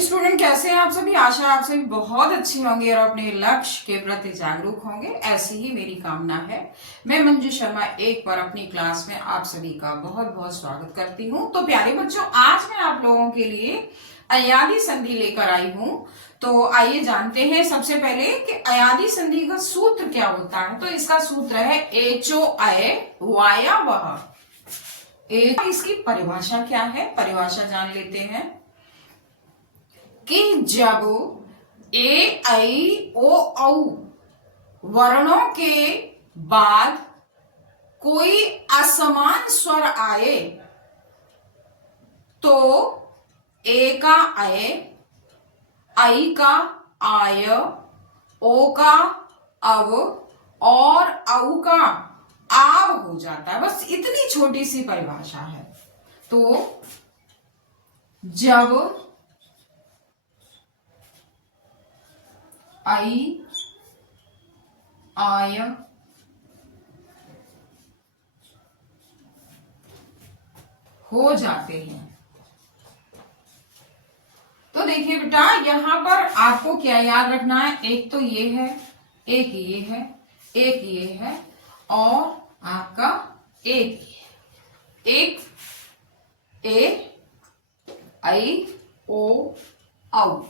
Student, कैसे हैं आप सभी। आशा आप सभी बहुत अच्छे होंगे और अपने लक्ष्य के प्रति जागरूक होंगे, ऐसी ही मेरी कामना है। मैं मंजू शर्मा एक बार अपनी क्लास में आप सभी का बहुत बहुत स्वागत करती हूं। तो प्यारे बच्चों, आज मैं आप लोगों के लिए अयादी संधि लेकर आई हूं। तो आइए जानते हैं सबसे पहले कि अयादी संधि का सूत्र क्या होता है। तो इसका सूत्र है एचो अय वाया वह। इसकी परिभाषा क्या है, परिभाषा जान लेते हैं कि जब ए आई ओ औ वर्णों के बाद कोई असमान स्वर आए तो ए का अय, आई का आय, ओ का अव और औ का आव हो जाता है। बस इतनी छोटी सी परिभाषा है। तो जब आई आय हो जाते हैं तो देखिए बेटा, यहां पर आपको क्या याद रखना है। एक तो ये है, एक ये है, एक ये है और आपका एक ये, एक ए आई ओ औ।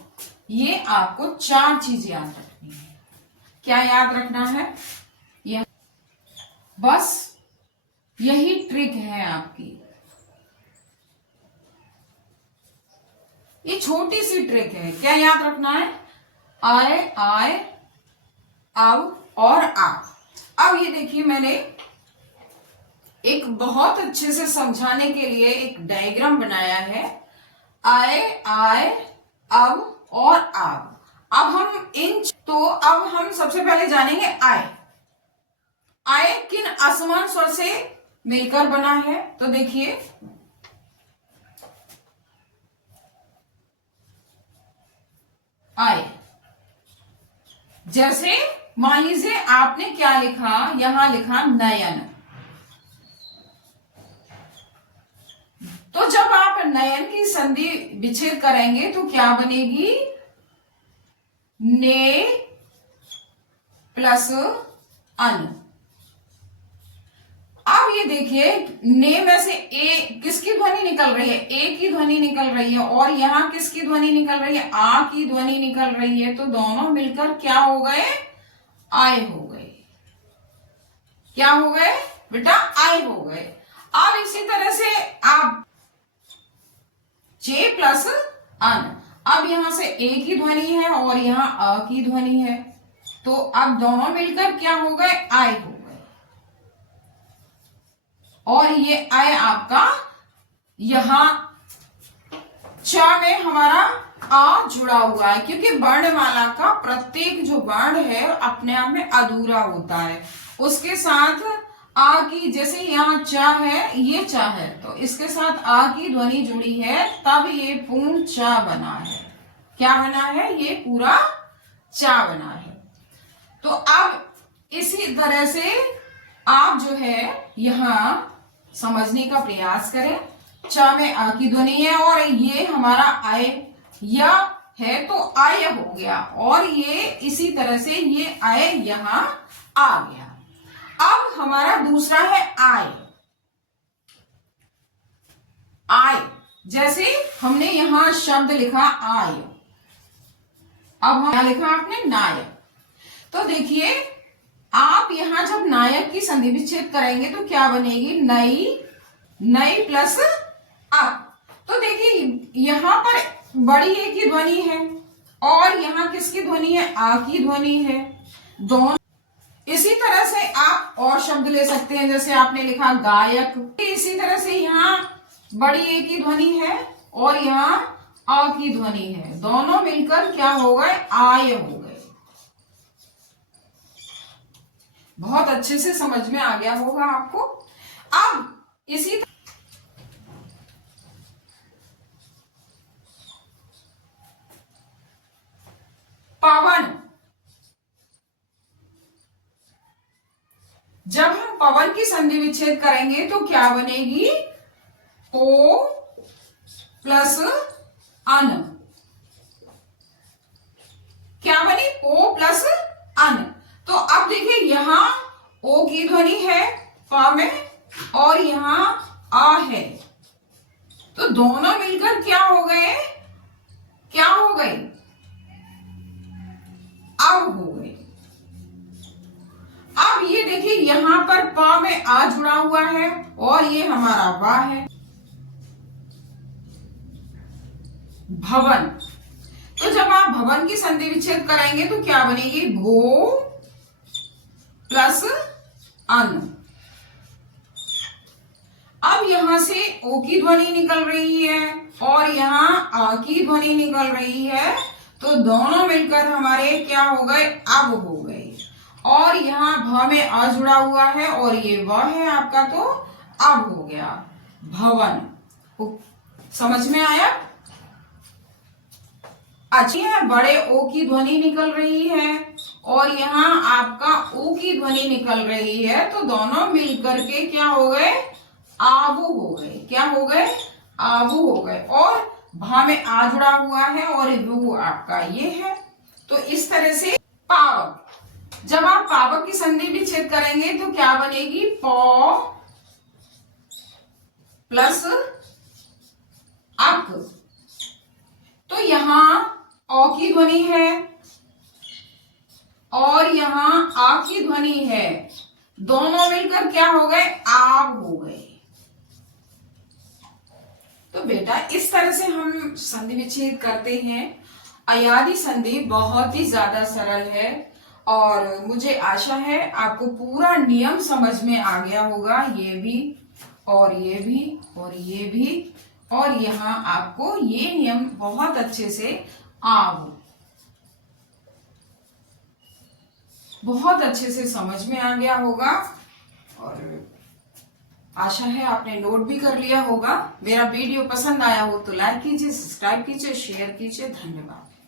ये आपको चार चीज याद रखनी है। क्या याद रखना है? यह बस यही ट्रिक है आपकी। ये छोटी सी ट्रिक है। क्या याद रखना है? आय, आय, अब और आप। अब ये देखिए, मैंने एक बहुत अच्छे से समझाने के लिए एक डायग्राम बनाया है। आय, आय, अब और आप। अब हम अब हम सबसे पहले जानेंगे आय। आय किन असमान स्वर से मिलकर बना है? तो देखिए, आय जैसे मान लीजिए आपने क्या लिखा, यहां लिखा नयन। तो जब आप नयन की संधि विच्छेद करेंगे तो क्या बनेगी? ने प्लस अन। अब ये देखिए, ने में से ए किसकी ध्वनि निकल रही है? ए की ध्वनि निकल रही है। और यहां किसकी ध्वनि निकल रही है? आ की ध्वनि निकल रही है। तो दोनों मिलकर क्या हो गए? आय हो गए। क्या हो गए बेटा? आय हो गए। अब इसी तरह से आप जे प्लस अन। अब यहां से ए की ध्वनि है और यहां अ की ध्वनि है। तो अब दोनों मिलकर क्या हो गए? आय हो गए। और ये आय आपका यहां च में हमारा आ जुड़ा हुआ है, क्योंकि वर्णमाला का प्रत्येक जो वर्ण है अपने आप में अधूरा होता है। उसके साथ आ की, जैसे यहाँ च है, ये च है, तो इसके साथ आ की ध्वनि जुड़ी है, तब ये पूर्ण च बना है। क्या बना है? ये पूरा च बना है। तो अब इसी तरह से आप जो है यहां समझने का प्रयास करें। च में आ की ध्वनि है और ये हमारा आय या है तो आय हो गया, और ये इसी तरह से ये आय यहां आ गया। अब हमारा दूसरा है आय। आय जैसे हमने यहां शब्द लिखा आय, अब हम क्या लिखा आपने? नायक। तो देखिए, आप यहां जब नायक की संधि विच्छेद करेंगे तो क्या बनेगी? नई, नई प्लस अप। तो देखिए, यहां पर बड़ी ए की ध्वनि है और यहां किसकी ध्वनि है? आ की ध्वनि है। दोनों इसी तरह से आप और शब्द ले सकते हैं, जैसे आपने लिखा गायक। इसी तरह से यहाँ बड़ी ए की ध्वनि है और यहाँ आ की ध्वनि है। दोनों मिलकर क्या हो गए? आय हो गए। बहुत अच्छे से समझ में आ गया होगा आपको। अब इसी पवन, जब हम पवन की संधि विच्छेद करेंगे तो क्या बनेगी? ओ प्लस अन। प्लस अन। तो अब देखिए यहाँ ओ की ध्वनि है प में और यहाँ आ है, तो दोनों मिलकर क्या हो गए, क्या हो गए, अब हो गए। अब ये देखिए यहां पर प में आ जुड़ा हुआ है और ये हमारा वा है, भवन। तो जब आप भवन की संधि विच्छेद करेंगे तो क्या बनेगी, भो प्लस अन। अब यहां से ओ की ध्वनि निकल रही है और यहाँ आ की ध्वनि निकल रही है, तो दोनों मिलकर हमारे क्या हो गए, अब हो गए। और यहाँ भ में आ जुड़ा हुआ है और ये व है आपका, तो अब हो गया भवन। समझ में आया? अच्छी है, बड़े ओ की ध्वनि निकल रही है और यहाँ आपका ऊ की ध्वनि निकल रही है, तो दोनों मिलकर के क्या हो गए, आबू हो गए। क्या हो गए, आबू हो गए। और भा में आ जुड़ा हुआ है और वो आपका ये है। तो इस तरह से पावक, जब आप पावक की संधि विच्छेद करेंगे तो क्या बनेगी, प प्लस अक। तो यहाँ औ की ध्वनि है और यहाँ आ की ध्वनि है, दोनों मिलकर क्या हो गए, आब हो गए। तो बेटा इस तरह से हम संधि विच्छेद करते हैं। अयादी संधि बहुत ही ज्यादा सरल है और मुझे आशा है आपको पूरा नियम समझ में आ गया होगा। ये भी और ये भी और ये भी, और यहाँ आपको ये नियम बहुत अच्छे से बहुत अच्छे से समझ में आ गया होगा और आशा है आपने नोट भी कर लिया होगा। मेरा वीडियो पसंद आया हो तो लाइक कीजिए, सब्सक्राइब कीजिए, शेयर कीजिए। धन्यवाद।